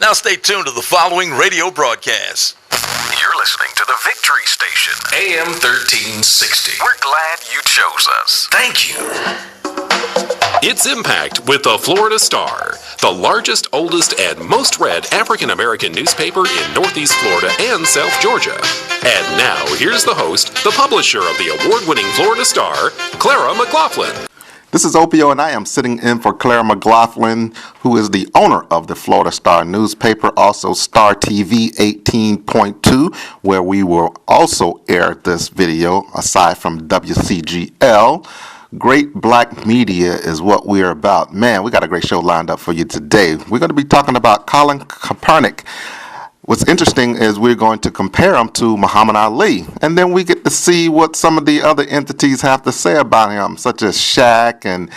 Now stay tuned to the following radio broadcast. You're listening to the Victory Station, AM 1360. We're glad you chose us. Thank you. It's Impact with the Florida Star, the largest, oldest, and most read African-American newspaper in Northeast Florida and South Georgia. And now, here's the host, the publisher of the award-winning Florida Star, Clara McLaughlin. This is Opio, and I am sitting in for Clara McLaughlin, who is the owner of the Florida Star newspaper, also Star TV 18.2, where we will also air this video, aside from WCGL. Great black media is what we're about. Man, we got a great show lined up for you today. We're going to be talking about Colin Kaepernick. What's interesting is we're going to compare him to Muhammad Ali, and then we get to see what some of the other entities have to say about him, such as Shaq and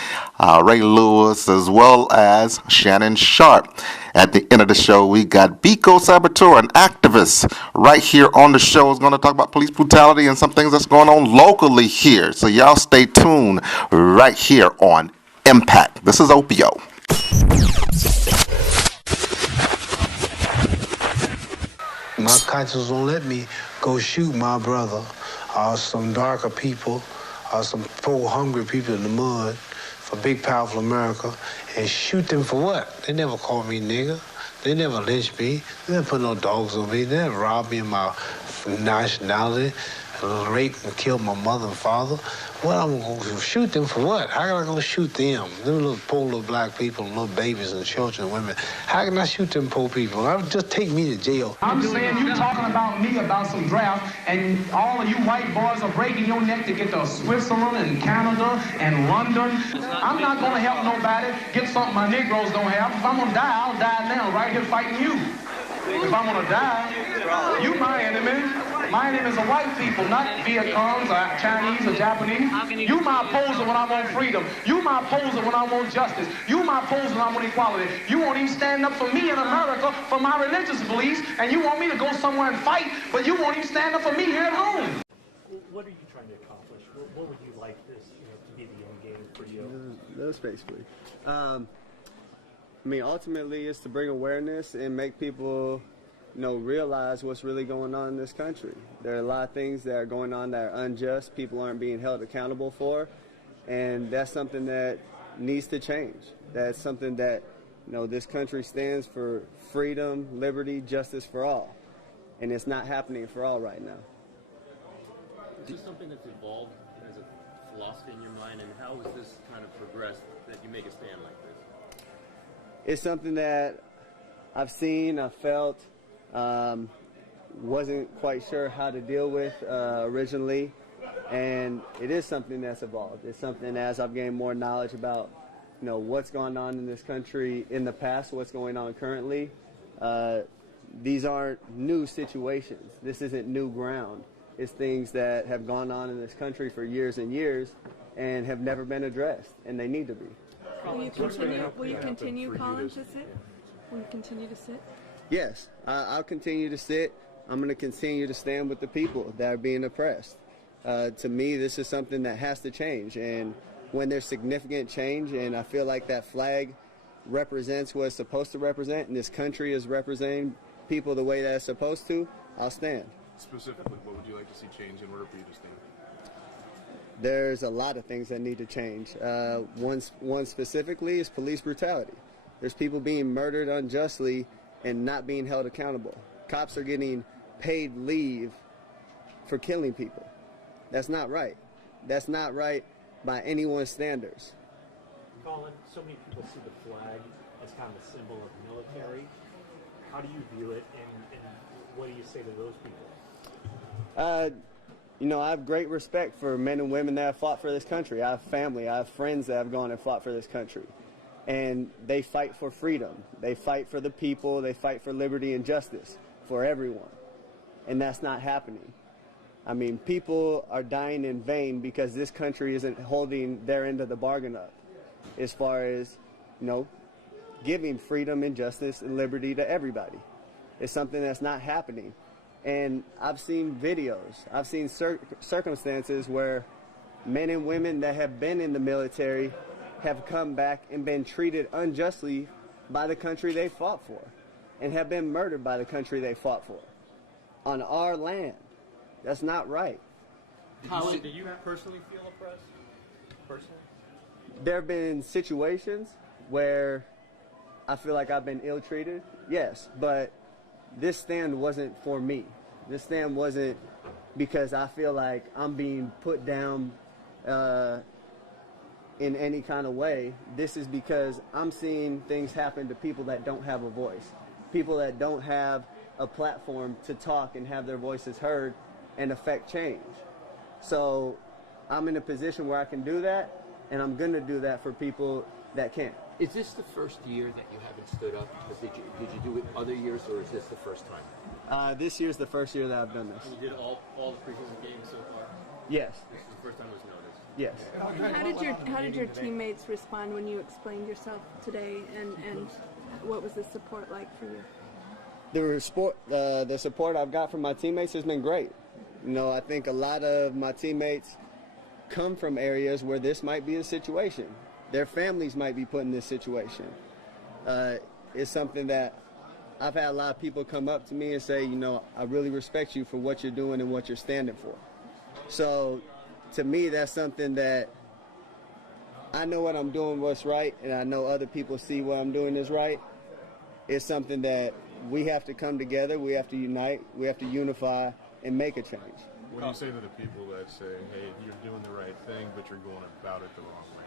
Ray Lewis, as well as Shannon Sharp. At the end of the show, we got Biko Saboteur, an activist, right here on the show. Is going to talk about police brutality and some things that's going on locally here. So y'all stay tuned right here on Impact. This is Opio. My conscience won't let me go shoot my brother or some darker people or some poor, hungry people in the mud for big, powerful America and shoot them for what? They never called me nigger. They never lynched me. They never put no dogs on me. They never robbed me of my nationality, raped and killed my mother and father. What, I'm going to shoot them for what? How am I going to shoot them? Them little poor little black people, little babies and children and women. How can I shoot them poor people? Just take me to jail. I'm saying you talking about me about some draft, and all of you white boys are breaking your neck to get to Switzerland and Canada and London. I'm not going to help nobody get something my Negroes don't have. If I'm going to die, I'll die now, right here fighting you. If I'm going to die, you my enemy. My enemy is the white people, not Viet Congs or Chinese or Japanese. You my opposer when I want freedom. You my opposer when I want justice. You my opposer when I want equality. You won't even stand up for me in America for my religious beliefs, and you want me to go somewhere and fight, but you won't even stand up for me here at home. What are you trying to accomplish? What would you like this to be the end game for you? That's basically. Ultimately, it's to bring awareness and make people realize what's really going on in this country. There are a lot of things that are going on that are unjust, people aren't being held accountable for, and that's something that needs to change. That's something that, this country stands for freedom, liberty, justice for all, and it's not happening for all right now. Is this something that's evolved as a philosophy in your mind, and how has this kind of progressed that you make a stand like this? It's something that I've seen, I've felt, wasn't quite sure how to deal with originally, and it is something that's evolved. It's something as I've gained more knowledge about what's going on in this country in the past, what's going on currently. These aren't new situations. This isn't new ground. It's things that have gone on in this country for years and years and have never been addressed, and they need to be. Will you continue, Colin, to sit? Will you continue to sit? Yes, I'll continue to sit. I'm going to continue to stand with the people that are being oppressed. To me, this is something that has to change. And when there's significant change, and I feel like that flag represents what it's supposed to represent, and this country is representing people the way that it's supposed to, I'll stand. Specifically, what would you like to see change in order for you to stand? There's a lot of things that need to change. One specifically is police brutality. There's people being murdered unjustly and not being held accountable. Cops are getting paid leave for killing people. That's not right. That's not right by anyone's standards. Colin, so many people see the flag as kind of a symbol of military. How do you view it, and what do you say to those people? I have great respect for men and women that have fought for this country. I have family, I have friends that have gone and fought for this country. And they fight for freedom. They fight for the people. They fight for liberty and justice for everyone. And that's not happening. People are dying in vain because this country isn't holding their end of the bargain up as far as, giving freedom and justice and liberty to everybody. It's something that's not happening. And I've seen videos. I've seen circumstances where men and women that have been in the military have come back and been treated unjustly by the country they fought for. and have been murdered by the country they fought for on our land. That's not right. Colin, do you personally feel oppressed? Personally? There have been situations where I feel like I've been ill-treated, yes, but this stand wasn't for me. This stand wasn't because I feel like I'm being put down in any kind of way. This is because I'm seeing things happen to people that don't have a voice, people that don't have a platform to talk and have their voices heard and affect change. So I'm in a position where I can do that, and I'm going to do that for people that can't. Is this the first year that you haven't stood up? Did you do it other years, or is this the first time? This year's the first year that I've done this. And you did all the preseason games so far? Yes. This is the first time it was noticed? Yes. How did your teammates respond when you explained yourself today, and what was the support like for you? The support I've got from my teammates has been great. You know, I think a lot of my teammates come from areas where this might be a situation. Their families might be put in this situation. It's something that I've had a lot of people come up to me and say, you know, I really respect you for what you're doing and what you're standing for. So to me, that's something that I know what I'm doing, what's right, and I know other people see what I'm doing is right. It's something that we have to come together, we have to unite, we have to unify and make a change. What do you say to the people that say, hey, you're doing the right thing, but you're going about it the wrong way?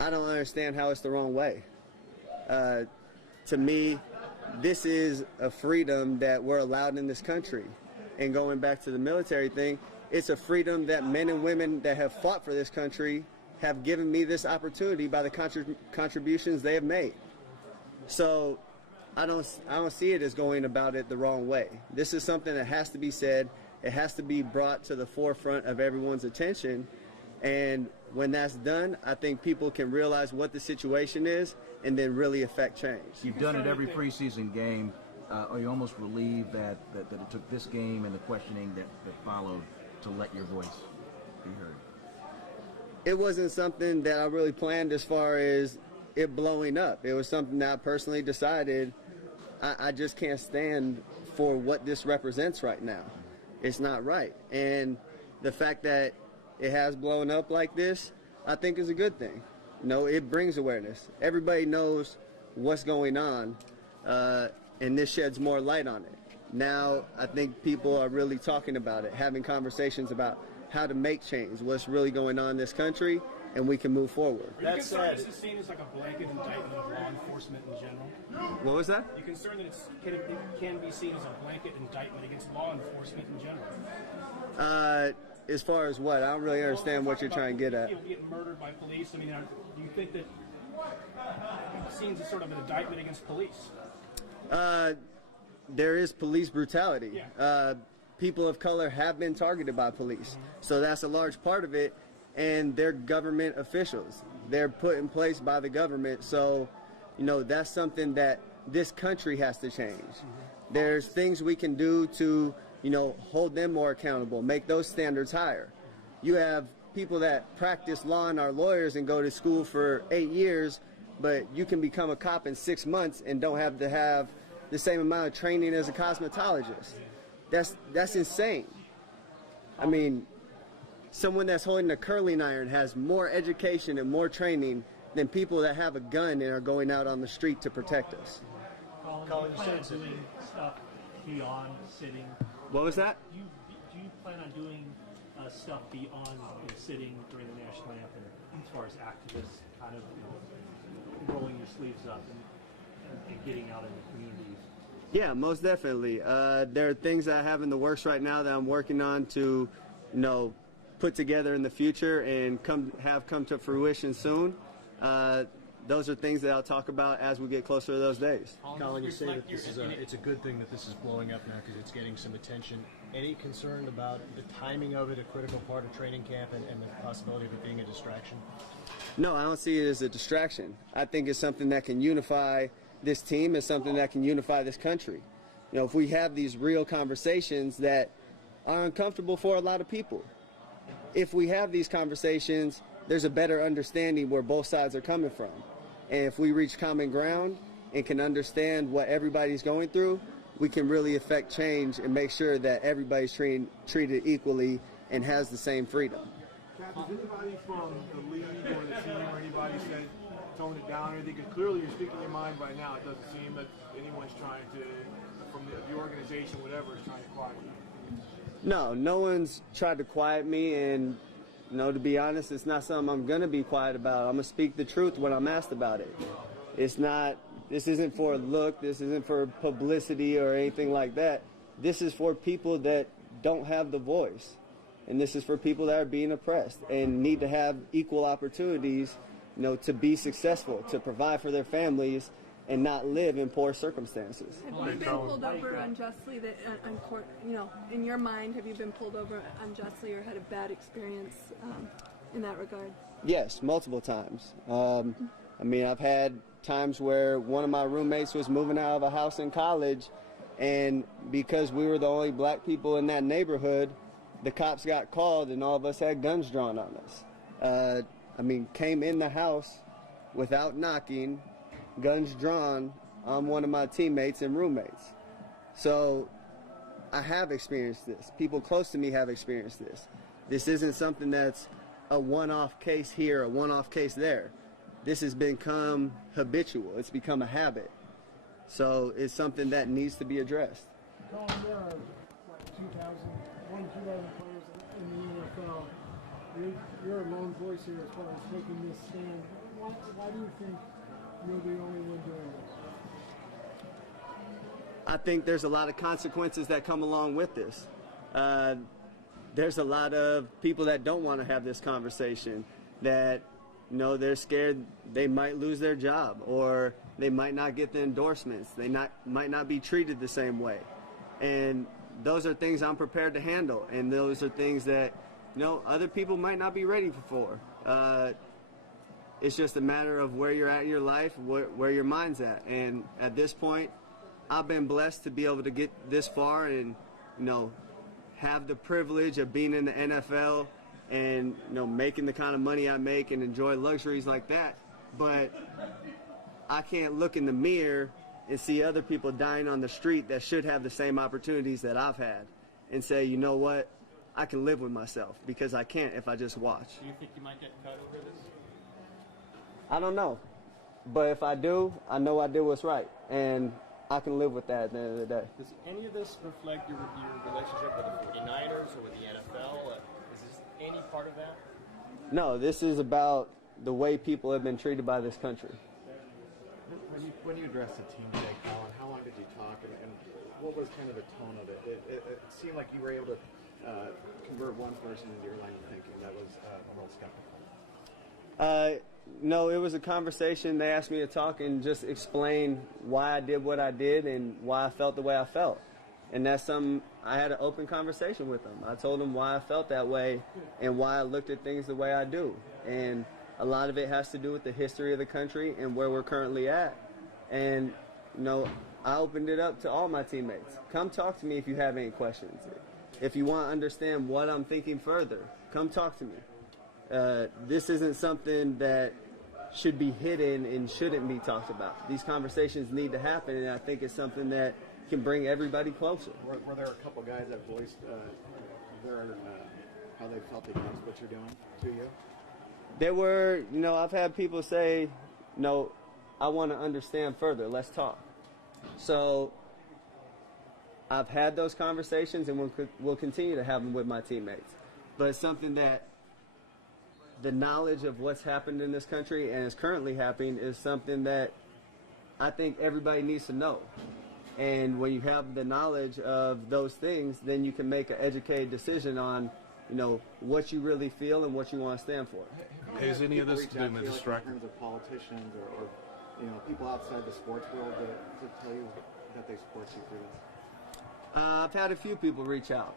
I don't understand how it's the wrong way. To me, this is a freedom that we're allowed in this country. And going back to the military thing, it's a freedom that men and women that have fought for this country have given me this opportunity by the contributions they have made. So I don't see it as going about it the wrong way. This is something that has to be said. It has to be brought to the forefront of everyone's attention. And when that's done, I think people can realize what the situation is and then really affect change. You've done it every preseason game. Are you almost relieved that it took this game and the questioning that followed to let your voice be heard? It wasn't something that I really planned as far as it blowing up. It was something that I personally decided I just can't stand for what this represents right now. It's not right. And the fact that it has blown up like this, I think is a good thing. You know, it brings awareness. Everybody knows what's going on, and this sheds more light on it. Now, I think people are really talking about it, having conversations about how to make change, what's really going on in this country, and we can move forward. Are you concerned this is seen as like a blanket indictment of law enforcement in general? What was that? Are you concerned that it can be seen as a blanket indictment against law enforcement in general? As far as what? I don't really understand what you're trying to get at. People getting murdered by police. I mean, do you think that it seems as sort of an indictment against police? There is police brutality. Yeah. People of color have been targeted by police. So that's a large part of it. And they're government officials. They're put in place by the government. So, you know, that's something that this country has to change. There's things we can do to, you know, hold them more accountable, make those standards higher. You have people that practice law and are lawyers and go to school for 8 years, but you can become a cop in 6 months and don't have to have the same amount of training as a cosmetologist. That's insane. I mean, someone that's holding a curling iron has more education and more training than people that have a gun and are going out on the street to protect us. Colin, you said doing stuff beyond sitting. What was that? Do you plan on doing stuff beyond sitting during the national anthem, as far as activists, kind of rolling your sleeves up and getting out in the communities? Yeah, most definitely. There are things that I have in the works right now that I'm working on to, you know, put together in the future and come to fruition soon. Those are things that I'll talk about as we get closer to those days. Colin, you say that this is it's a good thing that this is blowing up now because it's getting some attention. Any concern about the timing of it, a critical part of training camp, and the possibility of it being a distraction? No, I don't see it as a distraction. I think it's something that can unify this team. It's something that can unify this country. You know, if we have these real conversations that are uncomfortable for a lot of people, if we have these conversations, there's a better understanding where both sides are coming from. And if we reach common ground and can understand what everybody's going through, we can really affect change and make sure that everybody's treated equally and has the same freedom. Cap, has anybody from the league or the team or anybody said tone it down or anything? Because clearly you're speaking your mind right now. It doesn't seem that anyone's trying to, from the organization, whatever, is trying to quiet you. No one's tried to quiet me, and to be honest, it's not something I'm gonna be quiet about. I'm gonna speak the truth when I'm asked about it. This isn't for a look, this isn't for publicity or anything like that. This is for people that don't have the voice. And this is for people that are being oppressed and need to have equal opportunities, to be successful, to provide for their families and not live in poor circumstances. Have you been pulled over unjustly on court? In your mind, have you been pulled over unjustly or had a bad experience in that regard? Yes, multiple times. I've had times where one of my roommates was moving out of a house in college, and because we were the only black people in that neighborhood, the cops got called and all of us had guns drawn on us. Came in the house without knocking, guns drawn on one of my teammates and roommates. So I have experienced this. People close to me have experienced this. This isn't something that's a one-off case here, a one-off case there. This has become habitual. It's become a habit. So it's something that needs to be addressed. Colin, there are 2,000 players in the NFL. You're a lone voice here as far as taking this stand. Why do you think you're the only one doing it? I think there's a lot of consequences that come along with this. There's a lot of people that don't want to have this conversation, that they're scared they might lose their job, or they might not get the endorsements. They might not be treated the same way. And those are things I'm prepared to handle, and those are things that other people might not be ready for. It's just a matter of where you're at in your life, where your mind's at. And at this point, I've been blessed to be able to get this far and have the privilege of being in the NFL and making the kind of money I make and enjoy luxuries like that. But I can't look in the mirror and see other people dying on the street that should have the same opportunities that I've had and say, you know what, I can live with myself, because I can't if I just watch. Do you think you might get cut over this? I don't know. But if I do, I know I did what's right. And I can live with that at the end of the day. Does any of this reflect your relationship with the 49ers or with the NFL? Is this any part of that? No, this is about the way people have been treated by this country. When you addressed the team today, Colin, how long did you talk, and what was kind of the tone of it? It seemed like you were able to convert one person into your line of thinking that was a little skeptical. No, it was a conversation. They asked me to talk and just explain why I did what I did and why I felt the way I felt. And that's something, I had an open conversation with them. I told them why I felt that way and why I looked at things the way I do. And a lot of it has to do with the history of the country and where we're currently at. And, I opened it up to all my teammates. Come talk to me if you have any questions. If you want to understand what I'm thinking further, come talk to me. This isn't something that should be hidden and shouldn't be talked about. These conversations need to happen, and I think it's something that can bring everybody closer. Were there a couple guys that voiced how they felt against what you're doing to you? There were, I've had people say, I want to understand further. Let's talk. So I've had those conversations, and we'll continue to have them with my teammates. But it's something that the knowledge of what's happened in this country and is currently happening is something that I think everybody needs to know. And when you have the knowledge of those things, then you can make an educated decision on, what you really feel and what you want to stand for. Has any of this to do with distraction? In terms of politicians or people outside the sports world to tell you that they support you for this? I've had a few people reach out.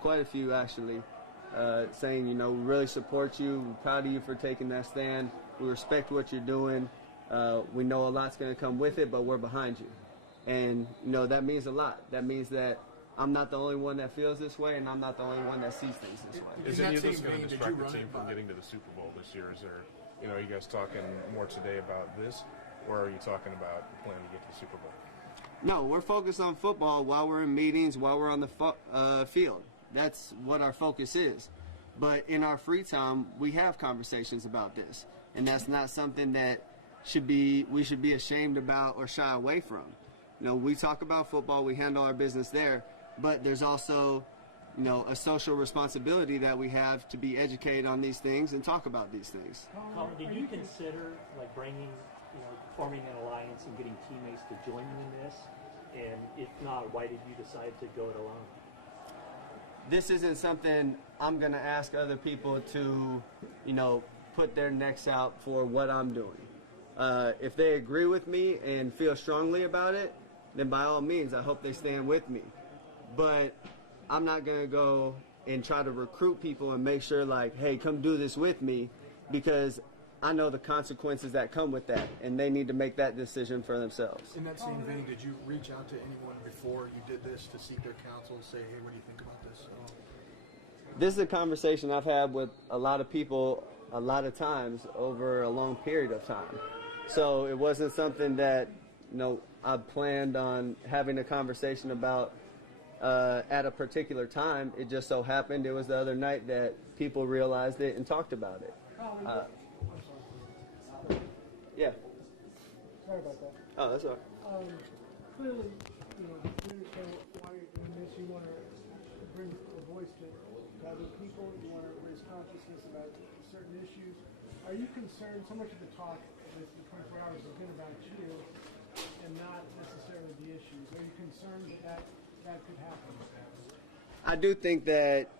Quite a few actually, saying, we really support you. We're proud of you for taking that stand. We respect what you're doing. We know a lot's going to come with it, but we're behind you. And, that means a lot. That means that I'm not the only one that feels this way, and I'm not the only one that sees things this way. Is any of this going to distract the team from getting to the Super Bowl this year? Is there, are you guys talking more today about this? or are you talking about planning to get to the Super Bowl? No, we're focused on football while we're in meetings, while we're on the field. That's what our focus is. But in our free time, we have conversations about this, and that's not something that we should be ashamed about or shy away from. You know, we talk about football, we handle our business there, but there's also, you know, a social responsibility that we have to be educated on these things and talk about these things. Colin, did you consider like forming an alliance and getting teammates to join you in this? And if not, why did you decide to go it alone? This isn't something I'm going to ask other people to, you know, put their necks out for what I'm doing. If they agree with me and feel strongly about it, then by all means, I hope they stand with me. But I'm not going to go and try to recruit people and make sure like, hey, come do this with me, because I know the consequences that come with that, and they need to make that decision for themselves. In that same vein, did you reach out to anyone before you did this to seek their counsel, say, hey, what do you think about this? This is a conversation I've had with a lot of people a lot of times over a long period of time. So it wasn't something that, you know, I planned on having a conversation about at a particular time. It just so happened it was the other night that people realized it and talked about it. Yeah. Sorry about that. Oh, that's all right. Clearly, you know, you understand why you're doing this. You want to bring a voice to other people. You want to raise consciousness about certain issues. Are you concerned? So much of the talk this 24 hours has been about you and not necessarily the issues. Are you concerned that could happen? I do think that,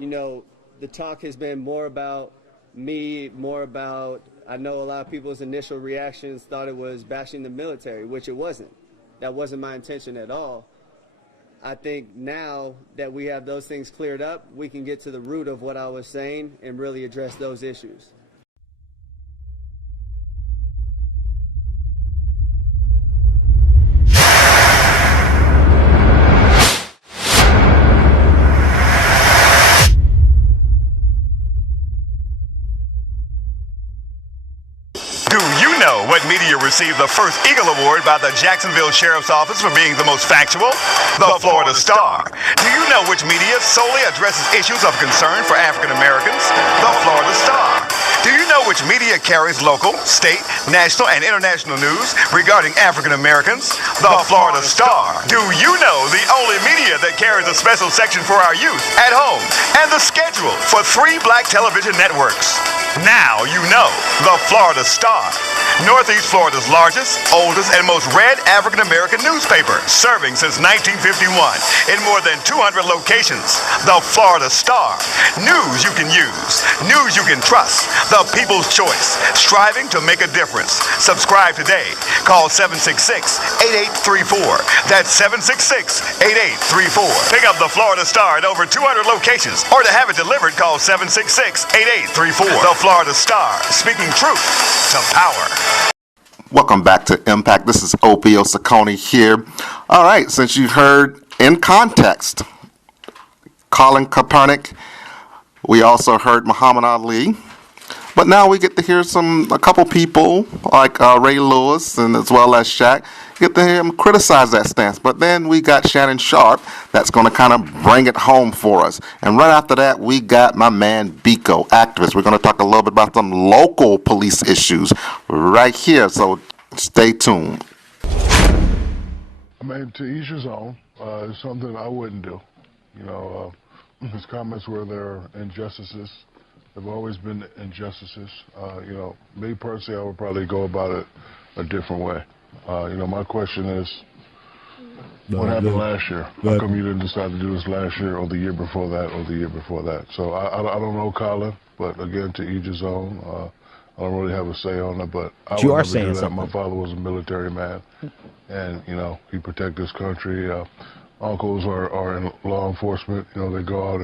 you know, the talk has been more about me, more about, I know a lot of people's initial reactions thought it was bashing the military, which it wasn't. That wasn't my intention at all. I think now that we have those things cleared up, we can get to the root of what I was saying and really address those issues. What media received the first Eagle Award by the Jacksonville Sheriff's Office for being the most factual? The Florida Star. Do you know which media solely addresses issues of concern for African Americans? The Florida Star. Do you know which media carries local, state, national, and international news regarding African Americans? The Florida Star. Do you know the only media that carries a special section for our youth at home and the schedule for 3 black television networks? Now you know the Florida Star. Northeast Florida's largest, oldest, and most read African American newspaper, serving since 1951 in more than 200 locations. The Florida Star. News you can use, news you can trust. The people's choice, striving to make a difference. Subscribe today. Call 766-8834. That's 766-8834. Pick up the Florida Star at over 200 locations, or to have it delivered, call 766-8834. The Florida Star, speaking truth to power. Welcome back to Impact. This is Opio Saccone here. All right, since you heard in context Colin Kaepernick, we also heard Muhammad Ali. But now we get to hear a couple people like Ray Lewis and as well as Shaq get to hear him criticize that stance. But then we got Shannon Sharp that's going to kind of bring it home for us. And right after that, we got my man Biko, activist. We're going to talk a little bit about some local police issues right here. So stay tuned. I mean, to each his own. It's something I wouldn't do. You know, his comments were there injustices. There have always been injustices. You know, me personally, I would probably go about it a different way. You know, my question is, what happened last year? How come you didn't decide to do this last year or the year before that or the year before that? So I don't know, Colin, but again, to each his own. I don't really have a say on it, but I would never do that. My father was a military man, and, you know, he protected his country. Uncles are in law enforcement. You know, they go out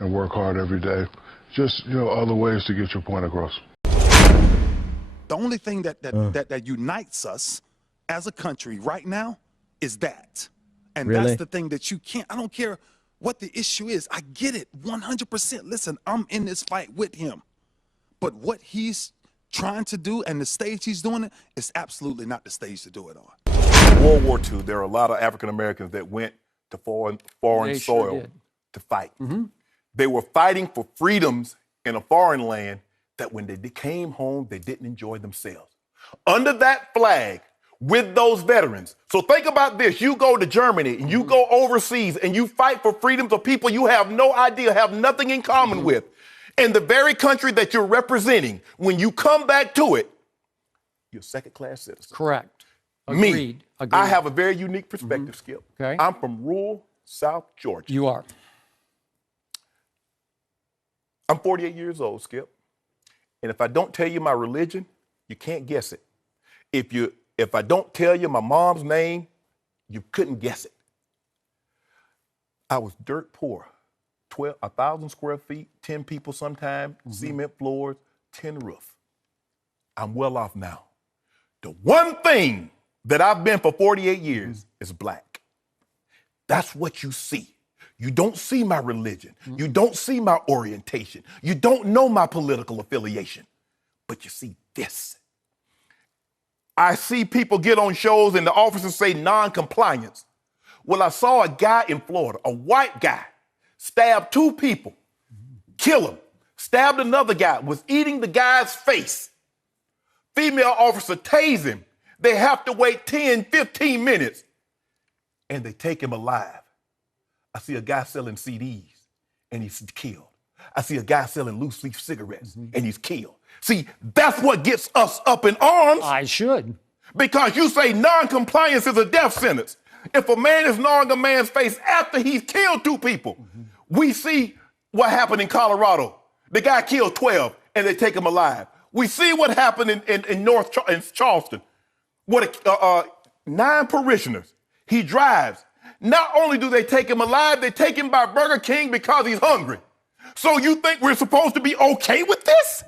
and work hard every day. Just, you know, other ways to get your point across. The only thing that unites us as a country right now is that. And Really? That's the thing that you can't, I don't care what the issue is. I get it 100%. Listen, I'm in this fight with him. But what he's trying to do and the stage he's doing it, it's absolutely not the stage to do it on. World War II, there are a lot of African Americans that went to foreign They soil sure did. to fight. They were fighting for freedoms in a foreign land that when they came home, they didn't enjoy themselves. Under that flag, with those veterans. So think about this. You go to Germany and you go overseas and you fight for freedoms of people you have no idea, have nothing in common with. And the very country that you're representing, when you come back to it, you're a second-class citizen. Correct. Me, Agreed. I have a very unique perspective, Skip. Okay. I'm from rural South Georgia. You are. I'm 48 years old, Skip. And if I don't tell you my religion, you can't guess it. If I don't tell you my mom's name, you couldn't guess it. I was dirt poor. 1,000 square feet, 10 people sometime, cement floors, tin roof. I'm well off now. The one thing that I've been for 48 years is black. That's what you see. You don't see my religion. You don't see my orientation. You don't know my political affiliation. But you see this. I see people get on shows and the officers say non-compliance. Well, I saw a guy in Florida, a white guy, stab 2 people, kill him, stabbed another guy, was eating the guy's face. Female officer tased him. They have to wait 10, 15 minutes, and they take him alive. I see a guy selling CDs, and he's killed. I see a guy selling loose leaf cigarettes, and he's killed. See, that's what gets us up in arms. I should. Because you say non-compliance is a death sentence. If a man is gnawing a man's face after he's killed 2 people, we see what happened in Colorado. The guy killed 12, and they take him alive. We see what happened in Charleston. 9 parishioners. He drives. Not only do they take him alive, they take him by Burger King because he's hungry. So you think we're supposed to be okay with this?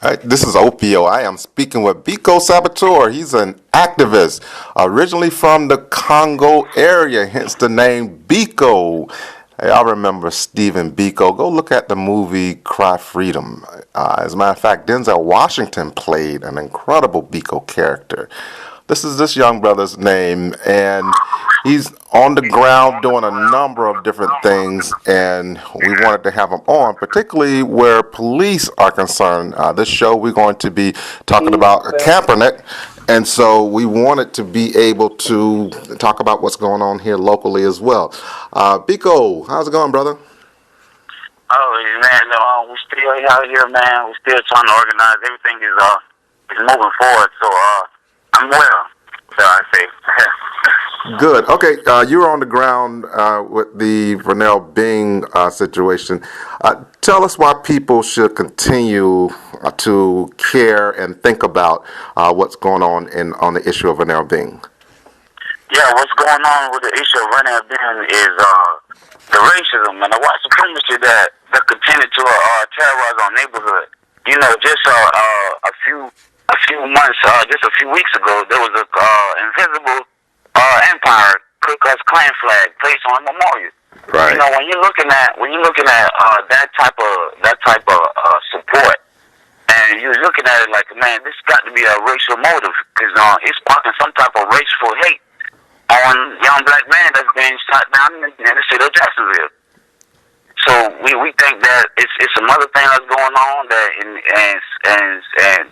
Hi, this is Opio. I am speaking with Biko Saboteur. He's an activist, originally from the Congo area, hence the name Biko. Hey, I remember Stephen Biko. Go look at the movie Cry Freedom. As a matter of fact, Denzel Washington played an incredible Biko character. This is this young brother's name, and he's on the ground doing a number of different things, and we wanted to have him on, particularly where police are concerned. This show, we're going to be talking about Kaepernick, and so we wanted to be able to talk about what's going on here locally as well. Biko, how's it going, brother? Oh, man, we're still out here, man. We're still trying to organize. Everything is moving forward, so I'm well, so I say. Good. Okay, you're on the ground with the Vernell Bing situation. Tell us why people should continue to care and think about what's going on on the issue of Vernell Bing. Yeah, what's going on with the issue of Vernell Bing is the racism and the white supremacy that continue to terrorize our neighborhood. You know, just a few months, just a few weeks ago, there was a invisible empire Ku Klux Klan flag placed on a memorial. Right. You know, when you're looking at that type of support, and you're looking at it like, man, this got to be a racial motive because it's sparking some type of racial hate on young black man that's being shot down in the city of Jacksonville. So we think that it's some other thing that's going on that and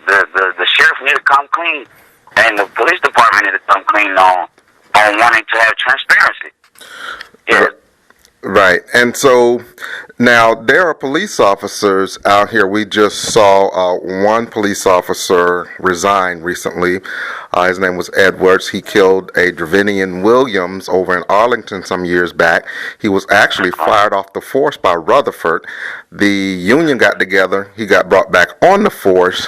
the sheriff need to come clean and the police department need to come clean on wanting to have transparency. Yeah. Right. And so now there are police officers out here. We just saw one police officer resign recently. His name was Edwards. He killed a Dravidian Williams over in Arlington some years back. He was actually fired off the force by Rutherford. The union got together. He got brought back on the force.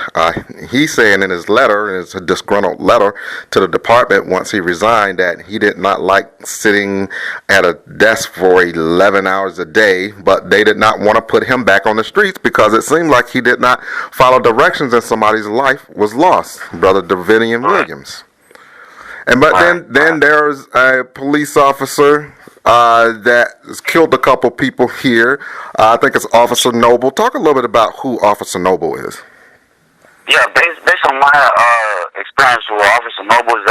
He's saying in his letter, in his disgruntled letter to the department once he resigned, that he did not like sitting at a desk for 11 hours a day, but they did not want to put him back on the streets because it seemed like he did not follow directions and somebody's life was lost, Brother Dravidian Williams. But then there's a police officer that has killed a couple people here. I think it's Officer Noble. Talk a little bit about who Officer Noble is. Yeah, based on my experience with Officer Noble,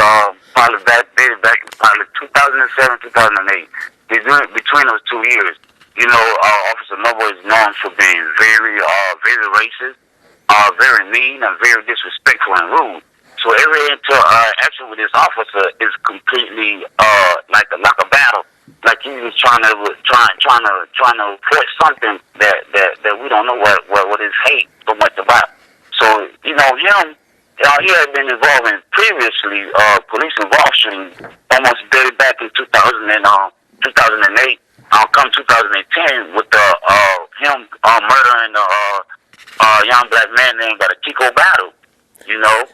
probably dated back in probably 2007, 2008. Between those 2 years, you know, Officer Noble is known for being very racist, very mean, and very disrespectful and rude. So every interaction with this officer is completely like a battle. Like he was trying to report something that we don't know what his hate so much about. So you know him. He had been involved in previously police-involved shootings, almost dated back in 2008. Come 2010 with him murdering a young black man named Kiko Battle. You know.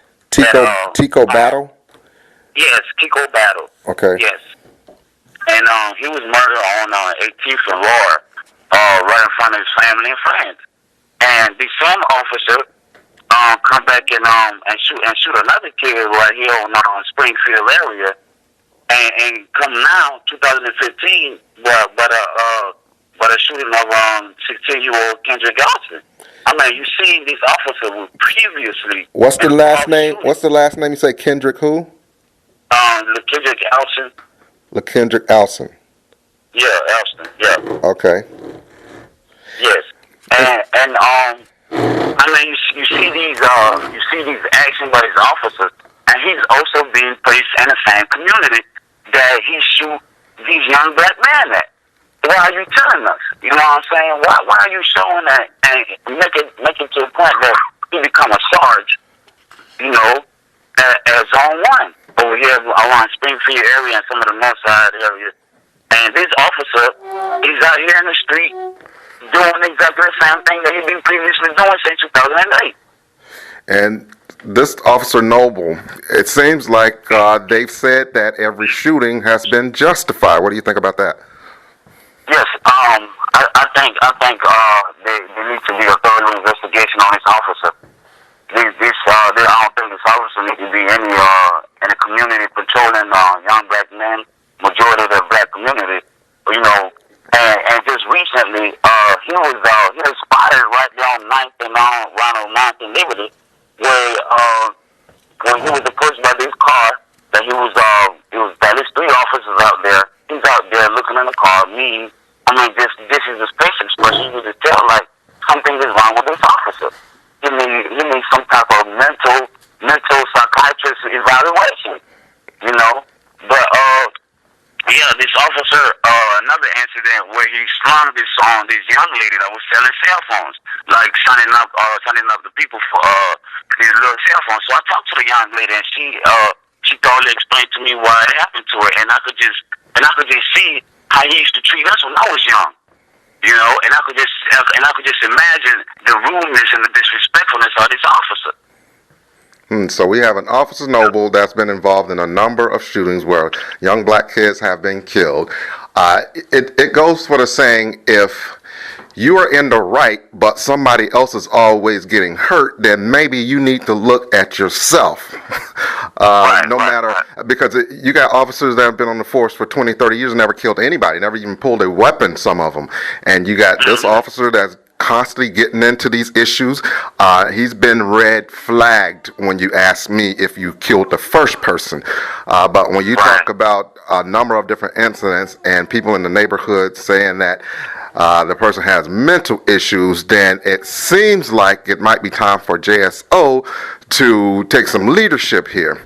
Tico Battle? Yes, Kiko Battle. Okay. Yes. And he was murdered on 18th and Laura, right in front of his family and friends. And the same officer come back and shoot another kid right here on Springfield area. And come now, 2015, but a shooting of 16-year-old Kendrick Alston. I mean, you see this officer who previously. What's the last name? What's the last name? You say Kendrick who? Kendrick Alston. LaKendrick Alston. Yeah, Alston. Yeah. Okay. Yes. And I mean, you see these actions by these officers, and he's also being placed in the same community that he shoot these young black men at. Why are you telling us? You know what I'm saying? Why are you showing that and make it to the point that he become a sarge, you know, as on one over here around Springfield area and some of the north side areas. And this officer, he's out here in the street doing exactly the same thing that he's been previously doing since 2008. And this Officer Noble, it seems like they've said that every shooting has been justified. What do you think about that? Yes, I think there needs to be a thorough investigation on this officer. I don't think this officer needs to be in the community patrolling young black men, majority of the black community, you know. And just recently, he was spotted right there on 9th and Ronald 9th and Liberty, where when he was approached by this car, that he was at least 3 officers out there. He's out there looking in the car, this is his face expression. You could tell like something is wrong with this officer. He needs some type of mental psychiatrist evaluation, you know. But yeah, this officer, another incident where he strung this on this young lady that was selling cell phones, like signing up the people for these little cell phones. So I talked to the young lady, and she thoroughly explained to me what had happened to her, and I could just see how he used to treat us when I was young, you know, and I could just imagine the rudeness and the disrespectfulness of this officer. So we have an Officer Noble that's been involved in a number of shootings where young black kids have been killed. It goes for the saying, if you are in the right, but somebody else is always getting hurt, then maybe you need to look at yourself. Because you got officers that have been on the force for 20, 30 years and never killed anybody, never even pulled a weapon, some of them. And you got this officer that's constantly getting into these issues. He's been red flagged when you ask me if you killed the first person. But when you talk about a number of different incidents and people in the neighborhood saying that the person has mental issues, then it seems like it might be time for JSO to take some leadership here.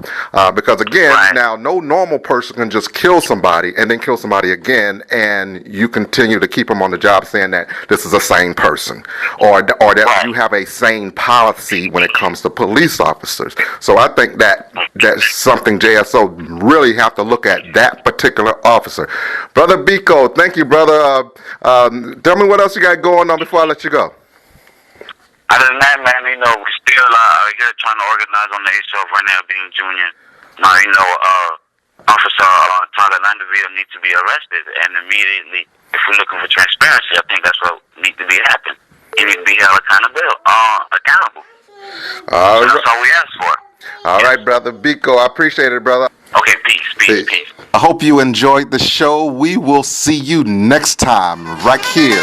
Because again, now no normal person can just kill somebody and then kill somebody again, and you continue to keep them on the job saying that this is a sane person, or that you have a sane policy when it comes to police officers. So I think that's something JSO really have to look at, that particular officer. Brother Biko, thank you, brother. Tell me what else you got going on before I let you go. Other than that, man, you know, we're still here trying to organize on the issue of Renell being junior. Now, you know, Officer Tyler Landeville needs to be arrested, and immediately, if we're looking for transparency, I think that's what needs to be happening. He needs to be held accountable. So that's all we ask for. All right, brother. Biko, I appreciate it, brother. Okay, peace. I hope you enjoyed the show. We will see you next time right here.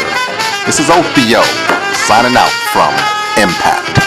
This is Opio signing out from Impact.